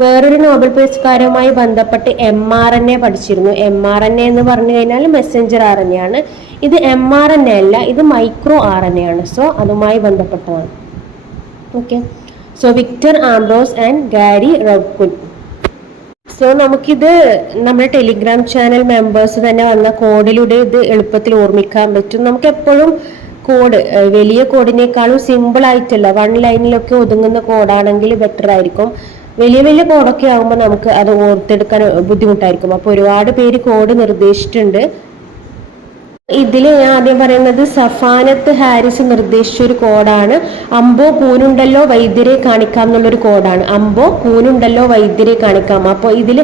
വേറൊരു നോബൽ പുരസ്കാരവുമായി ബന്ധപ്പെട്ട് എം ആർ എൻ എ പഠിച്ചിരുന്നു. എം ആർ എൻ എ എന്ന് പറഞ്ഞു കഴിഞ്ഞാൽ മെസ്സഞ്ചർ ആർ എൻ എ ആണ്. ഇത് എം ആർ എൻ എ അല്ല ഇത് മൈക്രോ ആർ എൻ എ ആണ്. സോ അതുമായി ബന്ധപ്പെട്ടതാണ്. Okay so Victor Ambros and Gary Ruvkun so നമുക്കിത് നമ്മുടെ ടെലിഗ്രാം ചാനൽ മെമ്പേഴ്സ് തന്നെ വന്ന കോഡിലൂടെ ഇത് എളുപ്പത്തിൽ ഓർമ്മിക്കാൻ പറ്റും. നമുക്ക് എപ്പോഴും കോഡ് വലിയ കോഡിനേക്കാളും സിമ്പിൾ ആയിട്ടല്ല. വൺ ലൈനിലൊക്കെ ഒതുങ്ങുന്ന കോഡാണെങ്കിൽ ബെറ്റർ ആയിരിക്കും. വലിയ വലിയ കോഡൊക്കെ ആകുമ്പോൾ നമുക്ക് അത് ഓർത്തെടുക്കാൻ ബുദ്ധിമുട്ടായിരിക്കും. അപ്പോൾ ഒരുപാട് പേര് കോഡ് നിർദ്ദേശിച്ചിട്ടുണ്ട്. ഇതിൽ ഞാൻ ആദ്യം പറയുന്നത് സഫാനത്ത് ഹാരിസ് നിർദ്ദേശിച്ച ഒരു കോഡാണ് അമ്പോ കൂനുണ്ടല്ലോ വൈദ്യരെ കാണിക്കാം എന്നുള്ളൊരു കോഡാണ് അമ്പോ കൂനുണ്ടല്ലോ വൈദ്യരെ കാണിക്കാം. അപ്പോൾ ഇതിൽ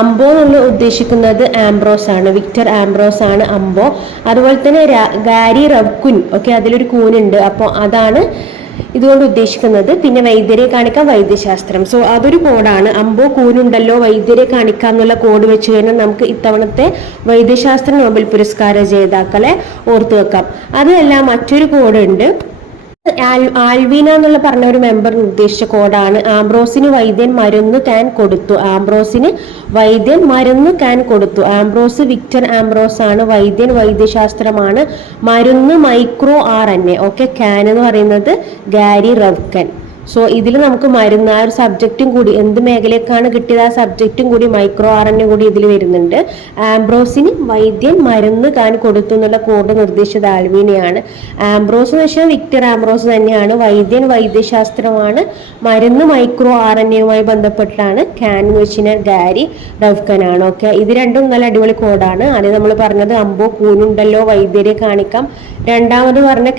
അമ്പോ എന്നുള്ള ഉദ്ദേശിക്കുന്നത് ആംബ്രോസ് ആണ്. വിക്ടർ ആംബ്രോസ് ആണ് അമ്പോ. അതുപോലെ തന്നെ ഗാരി റബ്കുൻ ഓക്കെ അതിലൊരു കൂനുണ്ട്. അപ്പോൾ അതാണ് ഇതുകൊണ്ട് ഉദ്ദേശിക്കുന്നത് പിന്നെ വൈദ്യരെ കാണിക്കാം വൈദ്യശാസ്ത്രം. സോ അതൊരു കോഡാണ് അമ്പോ കൂനുണ്ടല്ലോ വൈദ്യരെ കാണിക്കാം എന്നുള്ള കോഡ് വെച്ച് കഴിഞ്ഞാൽ നമുക്ക് ഇത്തവണത്തെ വൈദ്യശാസ്ത്ര നോബൽ പുരസ്കാര ജേതാക്കളെ ഓർത്തു വെക്കാം. അതല്ല മറ്റൊരു കോഡുണ്ട് ആൽവീന എന്നുള്ള പറഞ്ഞ ഒരു മെമ്പർ നിർദ്ദേശിച്ച കോഡാണ് ആംബ്രോസിന് വൈദ്യൻ മരുന്ന് കാൻ കൊടുത്തു. ആംബ്രോസിന് വൈദ്യൻ മരുന്ന് കാൻ കൊടുത്തു. ആംബ്രോസ് വിക്ടർ ആംബ്രോസ് ആണ്. വൈദ്യൻ വൈദ്യശാസ്ത്രമാണ്. മരുന്ന് micro R N A. Okay can എന്ന് പറയുന്നത് ഗാരി റവ്കൻ. സോ ഇതിൽ നമുക്ക് മരുന്ന് ആ ഒരു സബ്ജക്റ്റും കൂടി എന്ത് മേഖലയ്ക്കാണ് കിട്ടിയത് ആ സബ്ജക്റ്റും കൂടി മൈക്രോ ആർ എൻ കൂടി ഇതിൽ വരുന്നുണ്ട്. ആംബ്രോസിന് വൈദ്യൻ മരുന്ന് കാൻ കൊടുത്തു എന്നുള്ള കോഡ് നിർദ്ദേശിച്ചത് ആൽവീനയാണ്. ആംബ്രോസ് എന്ന് വെച്ചാൽ വിക്ടർ ആംബ്രോസ് തന്നെയാണ്. വൈദ്യൻ വൈദ്യശാസ്ത്രമാണ്. മരുന്ന് മൈക്രോ ആർ എൻ എയുമായി ബന്ധപ്പെട്ടാണ് എന്ന് വെച്ചാൽ ഗാരി ഡവ്കനാണ് ഓക്കെ ഇത് രണ്ടും നല്ല അടിപൊളി കോഡാണ് ആദ്യം നമ്മൾ പറഞ്ഞത് അമ്പോ കൂനുണ്ടല്ലോ വൈദ്യരെ കാണിക്കാം. രണ്ടാമത് പറഞ്ഞ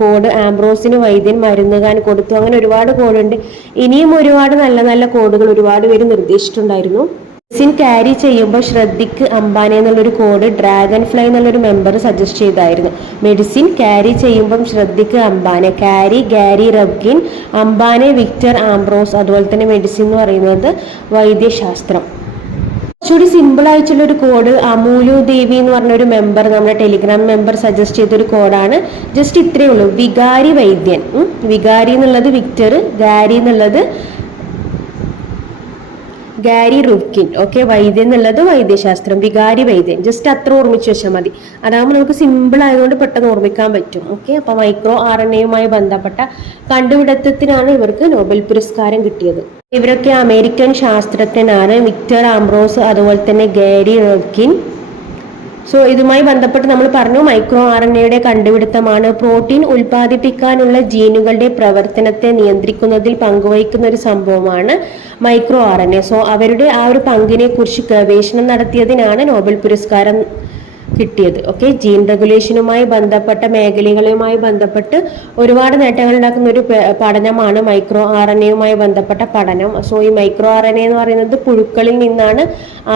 കോഡ് ആംബ്രോസിന് വൈദ്യൻ മരുന്നുകാൻ കൊടുത്തു. അങ്ങനെ ഒരുപാട് കോഡുണ്ട്. ഇനിയും ഒരുപാട് നല്ല നല്ല കോഡുകൾ ഒരുപാട് പേര് നിർദ്ദേശിച്ചിട്ടുണ്ടായിരുന്നു. സിൻ ക്യാരി ചെയ്യുമ്പോൾ ശ്രദ്ധിക്ക് അംബാനെ എന്നുള്ളൊരു കോഡ് ഡ്രാഗൺ ഫ്ലൈ എന്നുള്ളൊരു മെമ്പർ സജസ്റ്റ് ചെയ്തായിരുന്നു. മെഡിസിൻ ക്യാരി ചെയ്യുമ്പം ശ്രദ്ധിക്ക് അംബാനെ ക്യാരി ഗാരി റബ്കിൻ അംബാനെ വിക്ടർ ആംബ്രോസ് അതുപോലെ തന്നെ മെഡിസിൻ എന്ന് പറയുന്നത് വൈദ്യശാസ്ത്രം. കുറച്ചുകൂടി സിമ്പിൾ ആയിട്ടുള്ള ഒരു കോഡ് അമൂലു ദേവി എന്ന് പറഞ്ഞ ഒരു മെമ്പർ നമ്മുടെ ടെലിഗ്രാം മെമ്പർ സജസ്റ്റ് ചെയ്തൊരു കോഡാണ് ജസ്റ്റ് ഇത്രയേ ഉള്ളൂ വികാരി വൈദ്യൻ. വികാരി എന്നുള്ളത് വിക്ടർ ഗാരി എന്നുള്ളത് ഗാരി റുക്കിൻ ഓക്കെ വൈദ്യൻ എന്നുള്ളത് വൈദ്യശാസ്ത്രം. വികാരി വൈദ്യൻ. ജസ്റ്റ് അത്ര ഓർമ്മിച്ച് വെച്ചാൽ മതി. അതാകുമ്പോൾ നമുക്ക് സിമ്പിൾ ആയതുകൊണ്ട് പെട്ടെന്ന് ഓർമ്മിക്കാൻ പറ്റും. ഓക്കെ അപ്പൊ മൈക്രോ ആർ എൻ എയുമായി ബന്ധപ്പെട്ട കണ്ടുപിടുത്തത്തിനാണ് ഇവർക്ക് നോബൽ പുരസ്കാരം കിട്ടിയത്. ഇവരൊക്കെ അമേരിക്കൻ ശാസ്ത്രജ്ഞനാണ് വിക്ടർ ആംബ്രോസ് അതുപോലെ തന്നെ ഗാരി റോക്കിൻ സോ ഇതുമായി ബന്ധപ്പെട്ട് നമ്മൾ പറഞ്ഞു മൈക്രോ ആർ എൻ എയുടെ കണ്ടുപിടുത്തമാണ്. പ്രോട്ടീൻ ഉൽപ്പാദിപ്പിക്കാനുള്ള ജീനുകളുടെ പ്രവർത്തനത്തെ നിയന്ത്രിക്കുന്നതിൽ പങ്കുവഹിക്കുന്ന ഒരു സംഭവമാണ് micro R N A so അവരുടെ ആ ഒരു പങ്കിനെ കുറിച്ച് ഗവേഷണം നടത്തിയതിനാണ് നോബൽ പുരസ്കാരം കിട്ടിയത്. ഓക്കെ ജീൻ റെഗുലേഷനുമായി ബന്ധപ്പെട്ട മേഖലകളുമായി ബന്ധപ്പെട്ട് ഒരുപാട് നേട്ടങ്ങൾ ഉണ്ടാക്കുന്ന ഒരു പഠനമാണ് മൈക്രോ ആർ എൻ എയുമായി ബന്ധപ്പെട്ട പഠനം. സോ ഈ മൈക്രോ ആർ എൻ എ എന്ന് പറയുന്നത് പുഴുക്കളിൽ നിന്നാണ്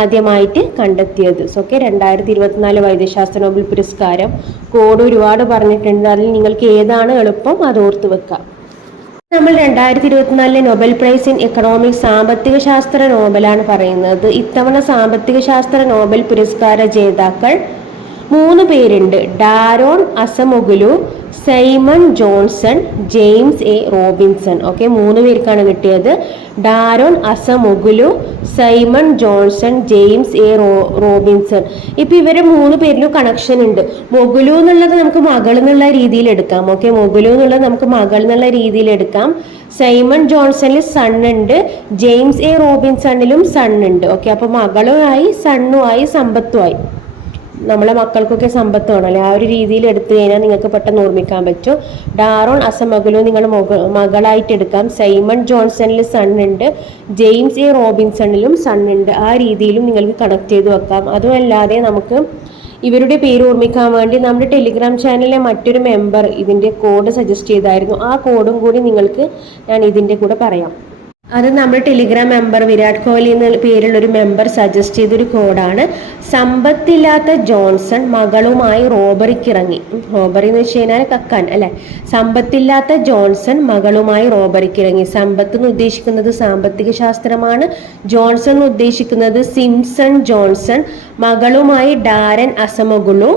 ആദ്യമായിട്ട് കണ്ടെത്തിയത്. സോ ഓക്കെ രണ്ടായിരത്തി ഇരുപത്തിനാല് വൈദ്യശാസ്ത്ര നോബൽ പുരസ്കാരം. കോഡ് ഒരുപാട് പറഞ്ഞിട്ടുണ്ട്. അതിൽ നിങ്ങൾക്ക് ഏതാണ് എളുപ്പം അത് ഓർത്ത് വെക്കാം. നമ്മൾ രണ്ടായിരത്തി ഇരുപത്തിനാലിലെ നൊബൽ പ്രൈസ് ഇൻ എക്കണോമിക് സാമ്പത്തിക ശാസ്ത്ര നോബലാണ് പറയുന്നത്. ഇത്തവണ സാമ്പത്തിക ശാസ്ത്ര നോബൽ പുരസ്കാര ജേതാക്കൾ മൂന്ന് പേരുണ്ട്. Daron Acemoglu Simon Johnson James A. Robinson. Okay മൂന്ന് പേർക്കാണ് കിട്ടിയത്. Daron Acemoglu Simon Johnson James A. Ro Robinson. ഇപ്പം ഇവരെ മൂന്ന് പേരിലും കണക്ഷൻ ഉണ്ട്. മൊഗുലു എന്നുള്ളത് നമുക്ക് മകൾ എന്നുള്ള രീതിയിൽ എടുക്കാം. ഓക്കെ മൊഗുലു എന്നുള്ളത് നമുക്ക് മകൾ എന്നുള്ള രീതിയിൽ എടുക്കാം. സൈമൺ ജോൺസണിൽ സൺ ഉണ്ട്. James A. റോബിൻസണിലും സൺ ഉണ്ട്. ഓക്കെ അപ്പോൾ മകളുമായി സണ്ണുമായി സമ്പത്തുമായി നമ്മളെ മക്കൾക്കൊക്കെ സമ്പത്ത് വേണമല്ലേ ആ ഒരു രീതിയിൽ എടുത്തു കഴിഞ്ഞാൽ നിങ്ങൾക്ക് പെട്ടെന്ന് ഓർമ്മിക്കാൻ പറ്റും. ഡാറോൺ അസമഗലു നിങ്ങൾ മകളായിട്ട് എടുക്കാം. സൈമൺ ജോൺസണിൽ സൺ ഉണ്ട്. ജെയിംസ് എ റോബിൻസണിലും സൺ ഉണ്ട്. ആ രീതിയിലും നിങ്ങൾക്ക് കണക്ട് ചെയ്ത് വെക്കാം. അതുമല്ലാതെ നമുക്ക് ഇവരുടെ പേര് ഓർമ്മിക്കാൻ വേണ്ടി നമ്മുടെ ടെലിഗ്രാം ചാനലിലെ മറ്റൊരു മെമ്പർ ഇതിന്റെ കോഡ് സജസ്റ്റ് ചെയ്തായിരുന്നു. ആ കോഡും കൂടി നിങ്ങൾക്ക് ഞാൻ ഇതിന്റെ കൂടെ പറയാം. അത് നമ്മൾ ടെലിഗ്രാം മെമ്പർ വിരാട് കോഹ്ലി എന്ന പേരുള്ള ഒരു മെമ്പർ സജസ്റ്റ് ചെയ്തൊരു കോഡാണ് സമ്പത്തില്ലാത്ത ജോൺസൺ മകളുമായി റോബറിക്ക് ഇറങ്ങി റോബറി എന്ന് വെച്ച് കഴിഞ്ഞാൽ കക്കാൻ അല്ലെ? സമ്പത്തില്ലാത്ത ജോൺസൺ മകളുമായി റോബറിക്ക് ഇറങ്ങി സമ്പത്ത് എന്ന് ഉദ്ദേശിക്കുന്നത് സാമ്പത്തിക ശാസ്ത്രമാണ്. ജോൺസൺ എന്ന് ഉദ്ദേശിക്കുന്നത് സിംസൺ ജോൺസൺ മകളുമായി ഡാരൻ അസമഗുളു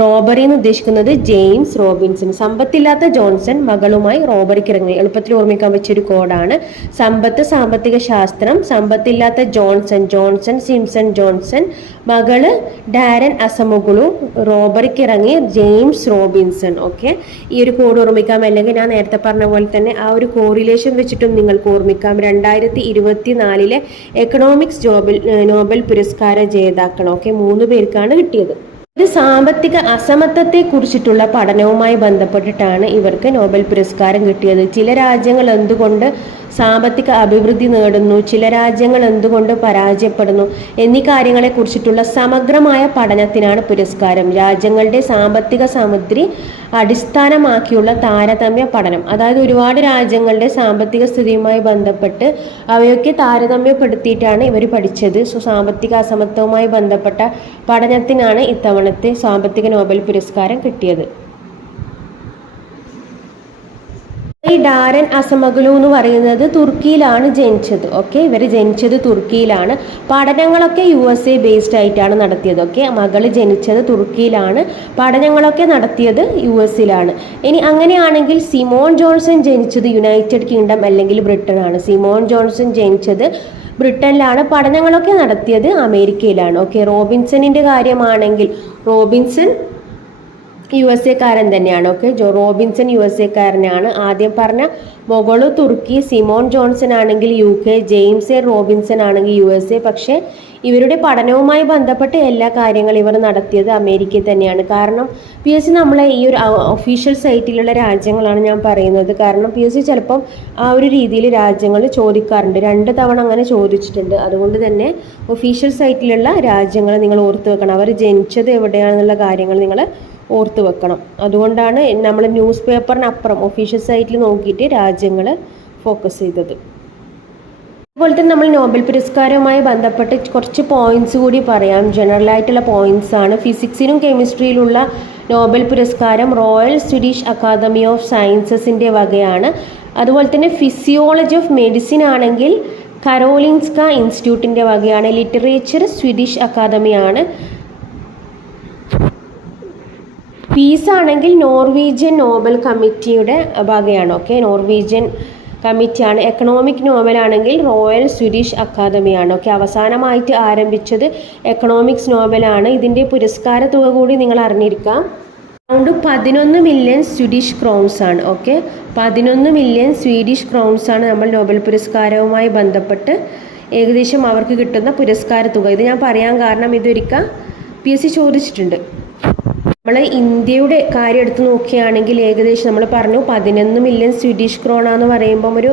റോബറി എന്ന് ഉദ്ദേശിക്കുന്നത് ജെയിംസ് റോബിൻസൺ. സമ്പത്തില്ലാത്ത ജോൺസൺ മകളുമായി റോബറിക്ക് ഇറങ്ങി എളുപ്പത്തിൽ ഓർമ്മിക്കാൻ ഒരു കോഡാണ്. സമ്പത്ത് സാമ്പത്തിക ശാസ്ത്രം സമ്പത്തില്ലാത്ത ജോൺസൺ ജോൺസൺ സിംസൺ ജോൺസൺ. മകൾ ഡാരൻ അസമുഗുളു റോബറിക്ക് ഇറങ്ങി ജെയിംസ് റോബിൻസൺ. ഓക്കെ? ഈ ഒരു കോഡ് ഓർമ്മിക്കാം. അല്ലെങ്കിൽ ഞാൻ നേരത്തെ പറഞ്ഞ പോലെ തന്നെ ആ ഒരു കോറിലേഷൻ വെച്ചിട്ടും നിങ്ങൾക്ക് ഓർമ്മിക്കാം. രണ്ടായിരത്തി ഇരുപത്തി നാലിലെ എക്കണോമിക്സ് ജോബിൽ നോബൽ പുരസ്കാര ജേതാക്കൾ. ഓക്കെ? മൂന്ന് പേർക്കാണ് കിട്ടിയത്. ഇത് സാമ്പത്തിക അസമത്വത്തെ കുറിച്ചിട്ടുള്ള പഠനവുമായി ബന്ധപ്പെട്ടിട്ടാണ് ഇവർക്ക് നോബൽ പുരസ്കാരം കിട്ടിയത്. ചില രാജ്യങ്ങൾ എന്തുകൊണ്ട് സാമ്പത്തിക അഭിവൃദ്ധി നേടുന്നു. ചില രാജ്യങ്ങൾ എന്തുകൊണ്ട് പരാജയപ്പെടുന്നു എന്നീ കാര്യങ്ങളെ കുറിച്ചിട്ടുള്ള സമഗ്രമായ പഠനത്തിനാണ് പുരസ്കാരം. രാജ്യങ്ങളുടെ സാമ്പത്തിക സമുദ്രി അടിസ്ഥാനമാക്കിയുള്ള താരതമ്യ പഠനം. അതായത് ഒരുപാട് രാജ്യങ്ങളുടെ സാമ്പത്തിക സ്ഥിതിയുമായി ബന്ധപ്പെട്ട് അവയൊക്കെ താരതമ്യപ്പെടുത്തിയിട്ടാണ് ഇവർ പഠിച്ചത്. സോ സാമ്പത്തിക അസമത്വവുമായി ബന്ധപ്പെട്ട പഠനത്തിനാണ് ഇത്തവണത്തെ സാമ്പത്തിക നോബൽ പുരസ്കാരം കിട്ടിയത്. ഈ ഡാരൻ അസമഗലു എന്ന് പറയുന്നത് തുർക്കിയിലാണ് ജനിച്ചത് ഓക്കെ ഇവർ ജനിച്ചത് തുർക്കിയിലാണ്. പഠനങ്ങളൊക്കെ യു എസ് എ ബേസ്ഡ് ആയിട്ടാണ് നടത്തിയത് ഓക്കെ മകൾ ജനിച്ചത് തുർക്കിയിലാണ് പഠനങ്ങളൊക്കെ നടത്തിയത് യു എസിലാണ് ഇനി അങ്ങനെയാണെങ്കിൽ സിമോൺ ജോൺസൺ ജനിച്ചത് യുണൈറ്റഡ് കിങ്ഡം അല്ലെങ്കിൽ ബ്രിട്ടനാണ്. സിമോൺ ജോൺസൺ ജനിച്ചത് ബ്രിട്ടനിലാണ് പഠനങ്ങളൊക്കെ നടത്തിയത് അമേരിക്കയിലാണ് ഓക്കെ റോബിൻസണിന്റെ കാര്യമാണെങ്കിൽ റോബിൻസൺ യു എസ് എക്കാരൻ തന്നെയാണ് okay Jo Robinson U S എക്കാരനാണ് ആദ്യം പറഞ്ഞ മൊഗളു തുർക്കി സിമോൺ ജോൺസൺ ആണെങ്കിൽ U K James A Robinson ആണെങ്കിൽ യു എസ് എ. പക്ഷേ ഇവരുടെ പഠനവുമായി ബന്ധപ്പെട്ട് എല്ലാ കാര്യങ്ങളും ഇവർ നടത്തിയത് അമേരിക്കയിൽ തന്നെയാണ്. കാരണം പി എസ് സി നമ്മളെ ഈ ഒരു ഒഫീഷ്യൽ സൈറ്റിലുള്ള രാജ്യങ്ങളാണ് ഞാൻ പറയുന്നത്. കാരണം പി എസ് സി ചിലപ്പം ആ ഒരു രീതിയിൽ രാജ്യങ്ങൾ ചോദിക്കാറുണ്ട്. രണ്ട് തവണ അങ്ങനെ ചോദിച്ചിട്ടുണ്ട്. അതുകൊണ്ട് തന്നെ ഒഫീഷ്യൽ സൈറ്റിലുള്ള രാജ്യങ്ങൾ നിങ്ങൾ ഓർത്ത് വെക്കണം. അവർ ജനിച്ചത് എവിടെയാണെന്നുള്ള കാര്യങ്ങൾ നിങ്ങൾ ഓർത്ത് വെക്കണം. അതുകൊണ്ടാണ് നമ്മൾ ന്യൂസ് പേപ്പറിനപ്പുറം ഒഫീഷ്യൽ സൈറ്റിൽ നോക്കിയിട്ട് രാജ്യങ്ങൾ ഫോക്കസ് ചെയ്തത്. അതുപോലെ തന്നെ നമ്മൾ നോബൽ പുരസ്കാരവുമായി ബന്ധപ്പെട്ട് കുറച്ച് പോയിന്റ്സ് കൂടി പറയാം. ജനറൽ ആയിട്ടുള്ള പോയിന്റ്സ് ആണ്. ഫിസിക്സിനും കെമിസ്ട്രിയിലുള്ള നോബൽ പുരസ്കാരം റോയൽ സ്വീഡിഷ് അക്കാദമി ഓഫ് സയൻസസിന്റെ വകയാണ്. അതുപോലെ തന്നെ ഫിസിയോളജി ഓഫ് മെഡിസിൻ ആണെങ്കിൽ കരോലിൻസ്ക ഇൻസ്റ്റിറ്റ്യൂട്ടിന്റെ വകയാണ്. ലിറ്ററേച്ചർ സ്വീഡിഷ് അക്കാദമിയാണ് പീസ് ആണെങ്കിൽ നോർവീജിയൻ നോബൽ കമ്മിറ്റിയുടെ വകയാണ് ഓക്കെ നോർവീജിയൻ കമ്മിറ്റിയാണ്. എക്കണോമിക് നോവലാണെങ്കിൽ റോയൽ സ്വിഡിഷ് അക്കാദമിയാണ് ഓക്കെ അവസാനമായിട്ട് ആരംഭിച്ചത് എക്കണോമിക്സ് നോവലാണ് ഇതിന്റെ പുരസ്കാര തുക കൂടി നിങ്ങൾ അറിഞ്ഞിരിക്കാം. അറൗണ്ട് പതിനൊന്ന് മില്യൺ സ്വീഡിഷ് ക്രൗൺസ് ആണ് ഓക്കെ പതിനൊന്ന് മില്യൺ സ്വീഡിഷ് ക്രൗൺസ് ആണ് നമ്മൾ നോബൽ പുരസ്കാരവുമായി ബന്ധപ്പെട്ട് ഏകദേശം അവർക്ക് കിട്ടുന്ന പുരസ്കാര തുക. ഇത് ഞാൻ പറയാൻ കാരണം ഇതൊരിക്കൽ പി എസ് സി ചോദിച്ചിട്ടുണ്ട്. നമ്മൾ ഇന്ത്യയുടെ കാര്യം എടുത്ത് നോക്കുകയാണെങ്കിൽ ഏകദേശം നമ്മൾ പറഞ്ഞു പതിനൊന്ന് മില്യൺ സ്വീഡിഷ് ക്രോണ എന്ന് പറയുമ്പം ഒരു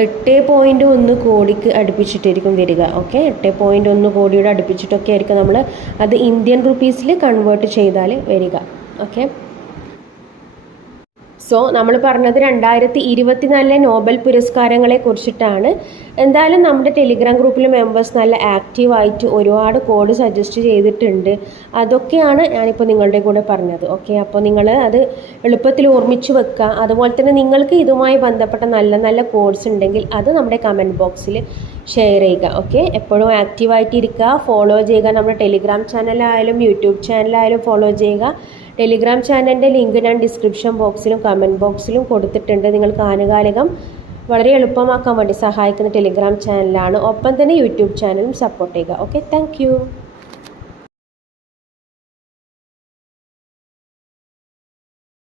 എട്ട് പോയിന്റ് ഒന്ന് കോടിക്ക് അടുപ്പിച്ചിട്ടായിരിക്കും വരിക. ഓക്കെ എട്ട് പോയിന്റ് ഒന്ന് കോടിയുടെ അടുപ്പിച്ചിട്ടൊക്കെ ആയിരിക്കും നമ്മൾ അത് ഇന്ത്യൻ റുപ്പീസിൽ കൺവേർട്ട് ചെയ്താൽ വരിക. ഓക്കെ സോ നമ്മൾ പറഞ്ഞത് രണ്ടായിരത്തി ഇരുപത്തിനാലിലെ നോബൽ പുരസ്കാരങ്ങളെ കുറിച്ചിട്ടാണ്. എന്തായാലും നമ്മുടെ ടെലിഗ്രാം ഗ്രൂപ്പിലെ മെമ്പേഴ്സ് നല്ല ആക്റ്റീവായിട്ട് ഒരുപാട് കോഡ് സജസ്റ്റ് ചെയ്തിട്ടുണ്ട്. അതൊക്കെയാണ് ഞാനിപ്പോൾ നിങ്ങളുടെ കൂടെ പറഞ്ഞത്. ഓക്കെ അപ്പോൾ നിങ്ങൾ അത് എളുപ്പത്തിൽ ഓർമ്മിച്ച് വെക്കുക. അതുപോലെ തന്നെ നിങ്ങൾക്ക് ഇതുമായി ബന്ധപ്പെട്ട നല്ല നല്ല കോഡ്സ് ഉണ്ടെങ്കിൽ അത് നമ്മുടെ കമന്റ് ബോക്സിൽ ഷെയർ ചെയ്യുക. ഓക്കെ എപ്പോഴും ആക്റ്റീവായിട്ട് ഇരിക്കുക ഫോളോ ചെയ്യുക. നമ്മുടെ ടെലിഗ്രാം ചാനലായാലും യൂട്യൂബ് ചാനലായാലും ഫോളോ ചെയ്യുക. ടെലിഗ്രാം ചാനലിന്റെ ലിങ്ക് ഞാൻ ഡിസ്ക്രിപ്ഷൻ ബോക്സിലും കമന്റ് ബോക്സിലും കൊടുത്തിട്ടുണ്ട്. നിങ്ങൾക്ക് ആനുകാലികം വളരെ എളുപ്പമാക്കാൻ വേണ്ടി സഹായിക്കുന്ന ടെലിഗ്രാം ചാനലാണ്. ഒപ്പം തന്നെ യൂട്യൂബ് ചാനലും സപ്പോർട്ട് ചെയ്യുക. Okay thank